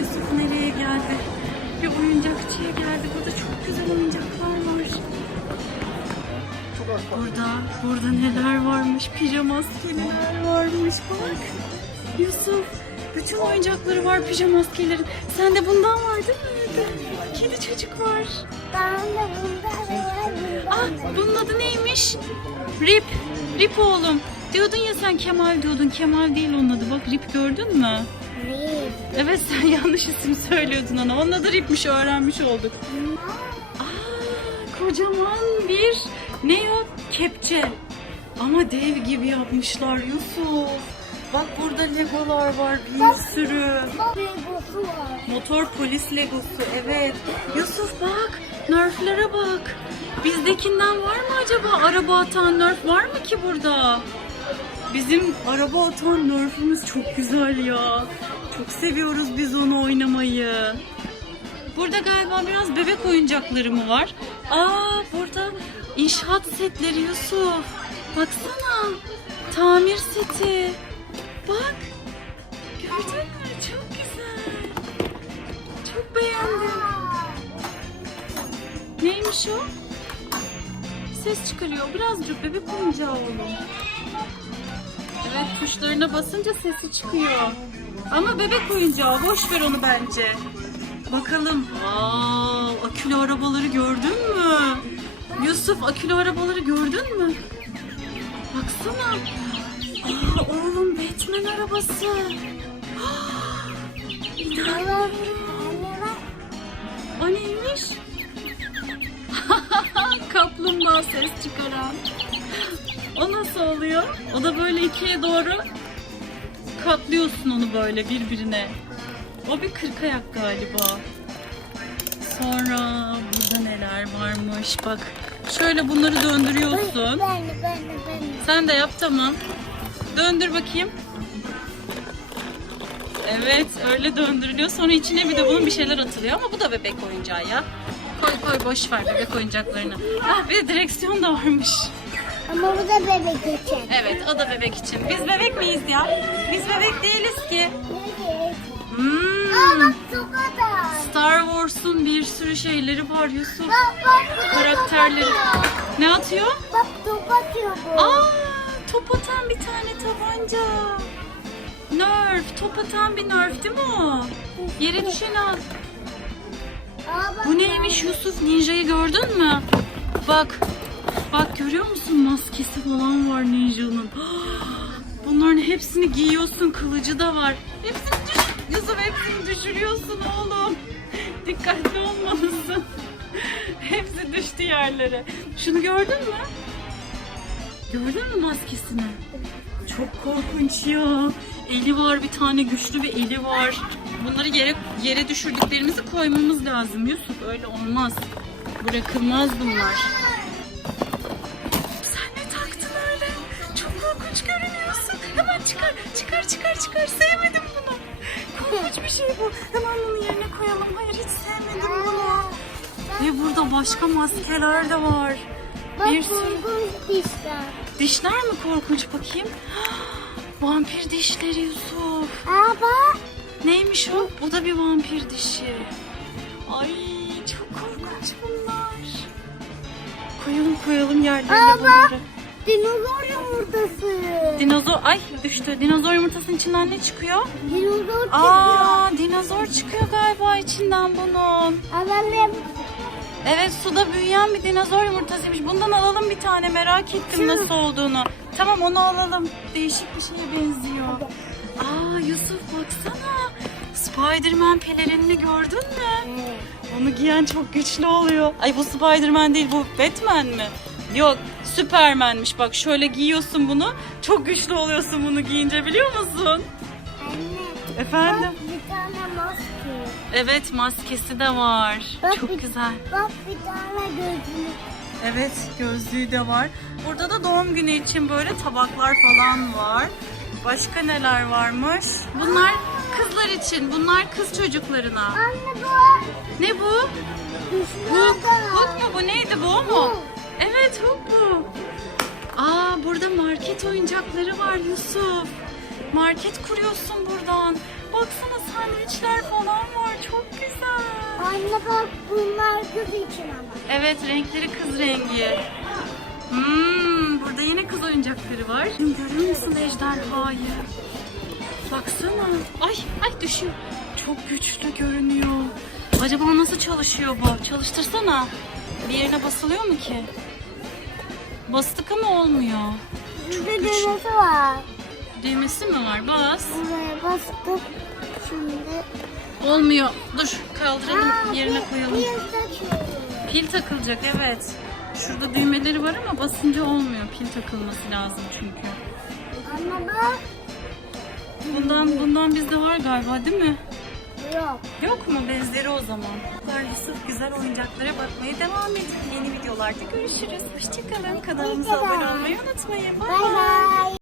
Yusuf nereye geldi? Bir oyuncakçıya geldi. Burada çok güzel oyuncaklar var. Burada, burada neler varmış? Pijama maskeliler varmış bak. Yusuf, bütün oyuncakları var pijama maskelerin. Sende bundan var değil mi? Kedi çocuk var. Ben de bundan var. Ah, bunun adı neymiş? Rip. Rip oğlum. Diyordun ya sen Kemal diyordun. Kemal değil onun adı. Bak Rip gördün mü? Evet sen yanlış isim söylüyordun ona. Onun adı Rip'miş öğrenmiş olduk. Aa, kocaman bir ne o? Kepçe. Ama dev gibi yapmışlar Yusuf. Bak burada legolar var bir sürü. Legosu var. Motor polis legosu evet. Yusuf bak nerflere bak. Bizdekinden var mı acaba araba atan nerf var mı ki burada? Bizim araba atan nerfimiz çok güzel ya. Çok seviyoruz biz onu oynamayı. Burada galiba biraz bebek oyuncakları mı var? Aa burada inşaat setleri Yusuf. Baksana. Tamir seti. Bak. Gördün mü? Çok güzel. Çok beğendim. Neymiş o? Ses çıkarıyor. Biraz dur bebek oyuncağı oğlum. Evet tuşlarına basınca sesi çıkıyor. Ama bebek oyuncağı. Boş ver onu bence. Bakalım. Wow, akülü arabaları gördün mü? Yusuf akülü arabaları gördün mü? Baksana. Aa, oğlum Batman arabası. O neymiş? Kaplumbağa ses çıkaran. O nasıl oluyor? O da böyle ikiye doğru katlıyorsun onu böyle birbirine. O bir kırk ayak galiba. Sonra burada neler varmış bak. Şöyle bunları döndürüyorsun. Ben ben ben. Sen de yap tamam. Döndür bakayım. Evet öyle döndürülüyor. Sonra içine bir de bunun bir şeyler atılıyor ama bu da bebek oyuncağı ya. Koy koy boş ver bebek oyuncaklarını. Ah bir de direksiyon da varmış. Ama bu da bebek için. Evet o da bebek için. Biz bebek miyiz ya? Biz bebek değiliz ki. Evet. Hmm. Aa bak sokada. Star Wars'un bir sürü şeyleri var Yusuf. Bak bak bu da Karakterleri. top atıyor. Ne atıyor? Bak top atıyor bu. Aa, top atan bir tane tabanca. Nerf, top atan bir nerf değil mi o? Yere düşen al. Aa, bak Bu neymiş Yusuf? Ninja'yı gördün mü? Bak, bak görüyor musun? Maskesi falan var Ninja'nın. Bunların hepsini giyiyorsun, kılıcı da var. Hepsini düş Yusuf hepsini düşürüyorsun oğlum. Dikkatli olmalısın. Hepsi düştü yerlere. Şunu gördün mü? Gördün mü maskesini? Çok korkunç ya. Eli var bir tane güçlü bir eli var. Bunları yere yere düşürdüklerimizi koymamız lazım Yusuf. Öyle olmaz. Bırakılmaz bunlar. Çıkar, çıkar. Sevmedim bunu. Korkunç bir şey bu. Hemen bunu yerine koyalım. Hayır hiç sevmedim bunu. Ve burada başka maskeler de var. Bak Bir sürü. dişler. Dişler mi korkunç bakayım? Vampir dişleri Yusuf. Aa bak. Neymiş o? O da bir vampir dişi. Ay çok korkunç bunlar. Koyalım koyalım yerlerine bunları. Dinozor ay düştü. Dinozor yumurtasının içinden ne çıkıyor? Dinozor çıkıyor. Aa dinozor çıkıyor galiba içinden bunun. Alalım. Evet suda büyüyen bir dinozor yumurtasıymış. Bundan alalım bir tane merak ettim nasıl olduğunu. Tamam onu alalım. Değişik bir şeye benziyor. Aa Yusuf baksana. Spiderman pelerinini gördün mü? Onu giyen çok güçlü oluyor. Ay bu Spiderman değil bu Batman mi? Yok Superman'miş bak şöyle giyiyorsun bunu. Çok güçlü oluyorsun bunu giyince biliyor musun? Anne. Efendim? Bak bir tane maske. Evet maskesi de var. Bak Çok bir- güzel. Bak bir tane gözlük. Evet gözlüğü de var. Burada da doğum günü için böyle tabaklar falan var. Başka neler varmış? Bunlar kızlar için. Bunlar kız çocuklarına. Anne bak. Ne bu? Adam. Hook mu bu? Neydi bu mu? Hook. Hook bu. Aa burada market oyuncakları var Yusuf. Market kuruyorsun buradan. Baksana sandviçler falan Anne bak bunlar kız için ama. Evet renkleri kız rengi. Hmm, burada yine kız oyuncakları var. Görüyor musun ejderhayı? Baksana. Ay ay düşüyor. Çok güçlü görünüyor. Acaba nasıl çalışıyor bu? Çalıştırsana. Bir yerine basılıyor mu ki? Bastık ama olmuyor. Burada düğmesi var. Düğmesi mi var? Bas. Buraya bastık. Şimdi. Olmuyor. Dur kaldıralım Aa, yerine bir- koyalım. Bir takıyorum. Pil takılacak evet. Şurada düğmeleri var ama basınca olmuyor. Pil takılması lazım çünkü. Anne bak. Bundan bundan bizde var galiba değil mi? Yok. Yok mu benzeri o zaman? Yusuf güzel oyuncaklara bakmaya devam edin. Yeni videolarda görüşürüz. Hoşçakalın. Kanalımıza abone olmayı unutmayın. Bay bay.